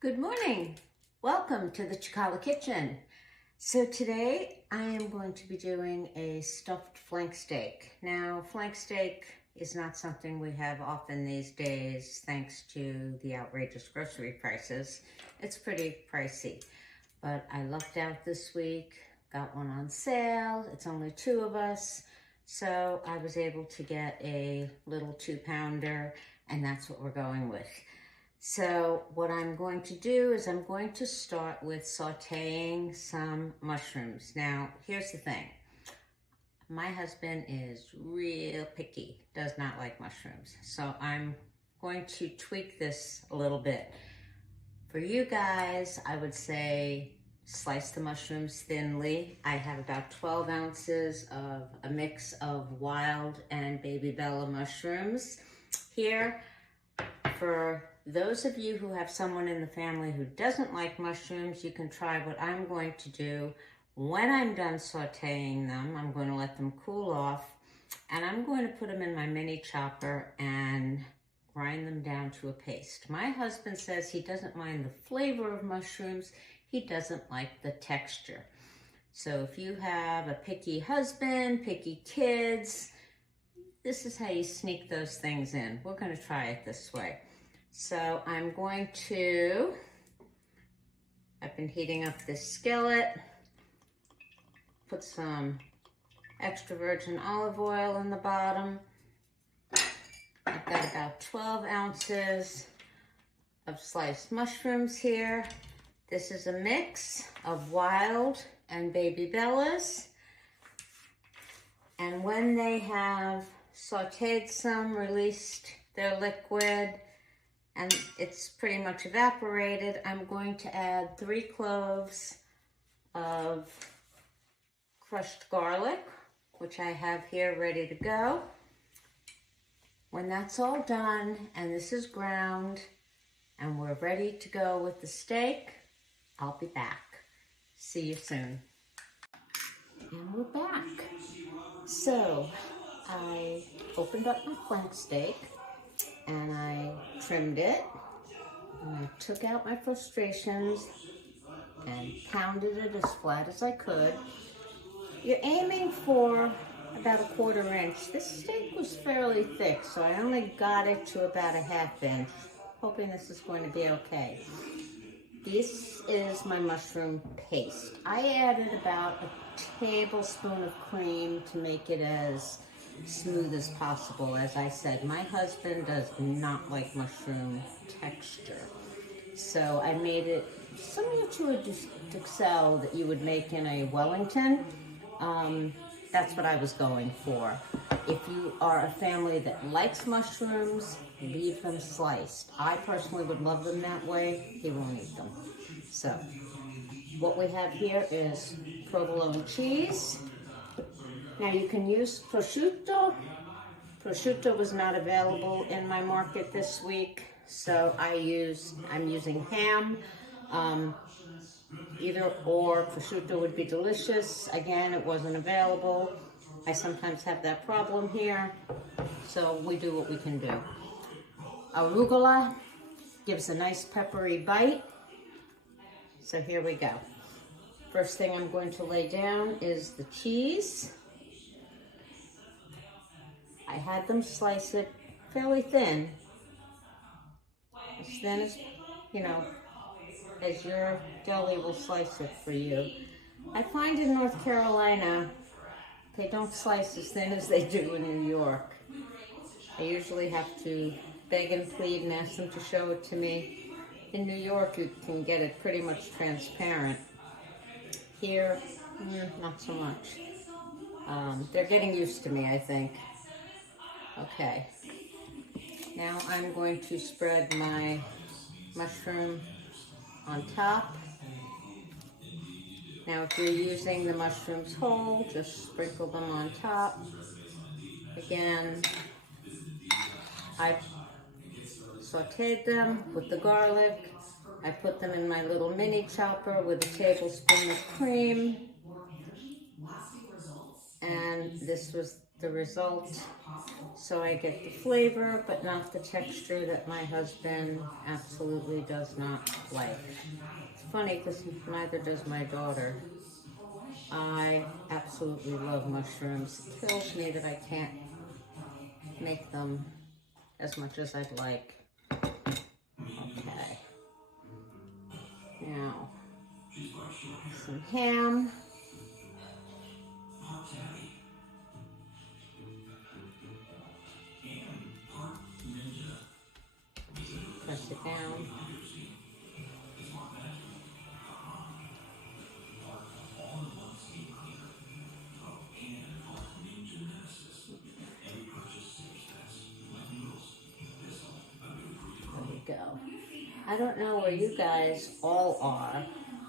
Good morning. Welcome to the Chicala Kitchen. So today I am going to be doing a stuffed flank steak. Now, flank steak is not something we have often these days thanks to the outrageous grocery prices. It's pretty pricey, but I lucked out this week, got one on sale. It's only 2 of us, so I was able to get a little 2-pounder, and that's what we're going with. So what I'm going to do is I'm going to start with sauteing some mushrooms. Now, here's the thing. My husband is real picky, does not like mushrooms. So I'm going to tweak this a little bit. For you guys, I would say slice the mushrooms thinly. I have about 12 ounces of a mix of wild and baby Bella mushrooms here. For those of you who have someone in the family who doesn't like mushrooms, you can try what I'm going to do. When I'm done sauteing them, I'm going to let them cool off, and I'm going to put them in my mini chopper and grind them down to a paste. My husband says he doesn't mind the flavor of mushrooms, he doesn't like the texture. So if you have a picky husband, picky kids, this is how you sneak those things in. We're going to try it this way. So I've been heating up this skillet, put some extra virgin olive oil in the bottom. I've got about 12 ounces of sliced mushrooms here. This is a mix of wild and baby Bellas. And when they have sauteed some, released their liquid, and it's pretty much evaporated, I'm going to add 3 cloves of crushed garlic, which I have here ready to go. When that's all done and this is ground and we're ready to go with the steak, I'll be back. See you soon. And we're back. So I opened up my flank steak and I trimmed it, and I took out my frustrations and pounded it as flat as I could. You're aiming for about 1/4 inch. This steak was fairly thick, so I only got it to about 1/2 inch, hoping this is going to be okay. This is my mushroom paste. I added about a tablespoon of cream to make it as smooth as possible. As I said, my husband does not like mushroom texture. So I made it similar to a duxelle that you would make in a Wellington. That's what I was going for. If you are a family that likes mushrooms, leave them sliced. I personally would love them that way. He won't eat them. So what we have here is provolone cheese. Now you can use prosciutto. Prosciutto was not available in my market this week, so I'm using ham. Either or, prosciutto would be delicious. Again, it wasn't available. I sometimes have that problem here, so we do what we can do. Arugula gives a nice peppery bite. So here we go. First thing I'm going to lay down is the cheese. I had them slice it fairly thin, as as your deli will slice it for you. I find in North Carolina, they don't slice as thin as they do in New York. I usually have to beg and plead and ask them to show it to me. In New York, you can get it pretty much transparent. Here, not so much. They're getting used to me, I think. Okay, now I'm going to spread my mushroom on top. Now if you're using the mushrooms whole, just sprinkle them on top. Again, I sauteed them with the garlic. I put them in my little mini chopper with a tablespoon of cream. And this was the result. So I get the flavor, but not the texture that my husband absolutely does not like. It's funny because neither does my daughter. I absolutely love mushrooms. It kills me that I can't make them as much as I'd like. Okay. Now, some ham. Press it down. There we go. I don't know where you guys all are,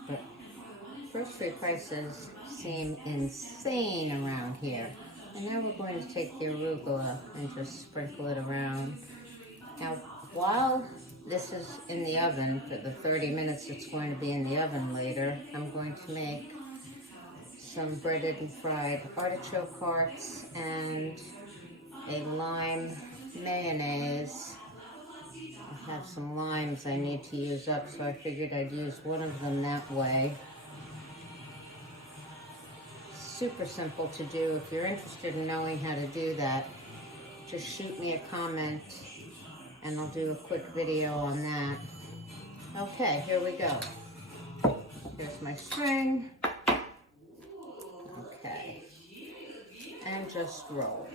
but grocery prices seem insane around here. And now we're going to take the arugula and just sprinkle it around. Now, while this is in the oven, for the 30 minutes it's going to be in the oven later, I'm going to make some breaded and fried artichoke hearts and a lime mayonnaise. I have some limes I need to use up, so I figured I'd use one of them that way. Super simple to do. If you're interested in knowing how to do that, just shoot me a comment and I'll do a quick video on that. Okay, here we go. Here's my string. Okay, and just roll.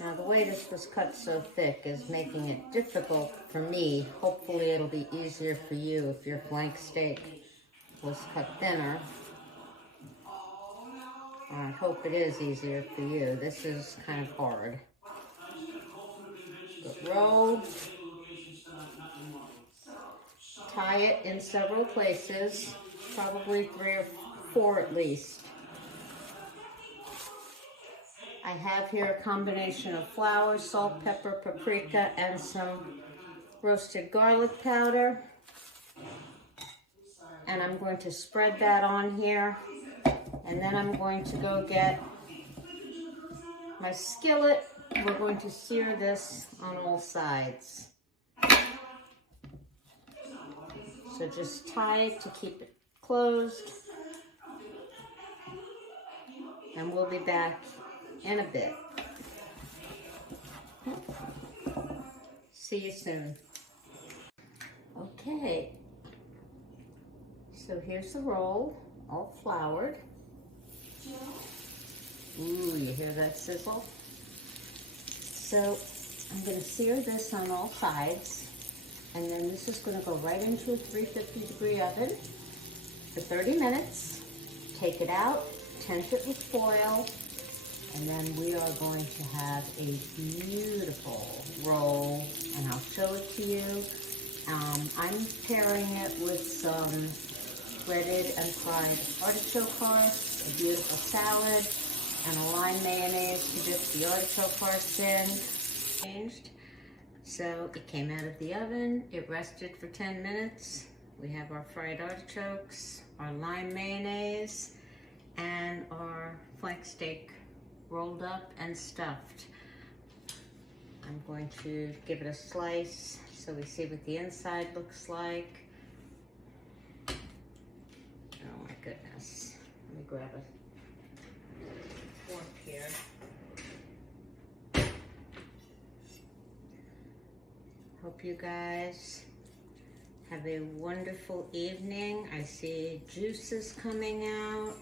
Now the way this was cut so thick is making it difficult for me. Hopefully it'll be easier for you if your flank steak was cut thinner. I hope it is easier for you. This is kind of hard. But roll. Tie it in several places, probably 3 or 4 at least. I have here a combination of flour, salt, pepper, paprika, and some roasted garlic powder. And I'm going to spread that on here. And then I'm going to go get my skillet. We're going to sear this on all sides. So just tie it to keep it closed. And we'll be back in a bit. See you soon. Okay, so here's the roll, all floured. Ooh, you hear that sizzle? So I'm going to sear this on all sides, and then this is going to go right into a 350-degree oven for 30 minutes. Take it out, tent it with foil, and then we are going to have a beautiful roll, and I'll show it to you. I'm pairing it with some breaded and fried artichoke hearts, a beautiful salad, and a lime mayonnaise to dip the artichoke hearts in. So it came out of the oven, it rested for 10 minutes. We have our fried artichokes, our lime mayonnaise, and our flank steak rolled up and stuffed. I'm going to give it a slice so we see what the inside looks like. Oh my goodness. Let me grab a fork here. Hope you guys have a wonderful evening. I see juices coming out.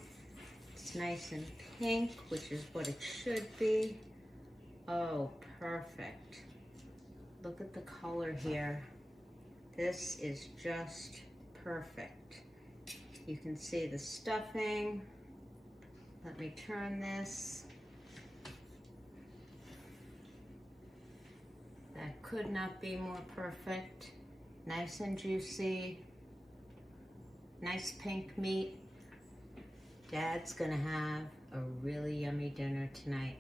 It's nice and pink, which is what it should be. Oh, perfect. Look at the color here. This is just perfect. You can see the stuffing. Let me turn this. That could not be more perfect. Nice and juicy. Nice pink meat. Dad's gonna have a really yummy dinner tonight.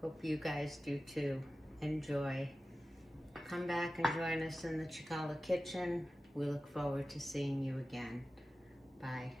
Hope you guys do too. Enjoy. Come back and join us in the Chicala kitchen. We look forward to seeing you again. Bye.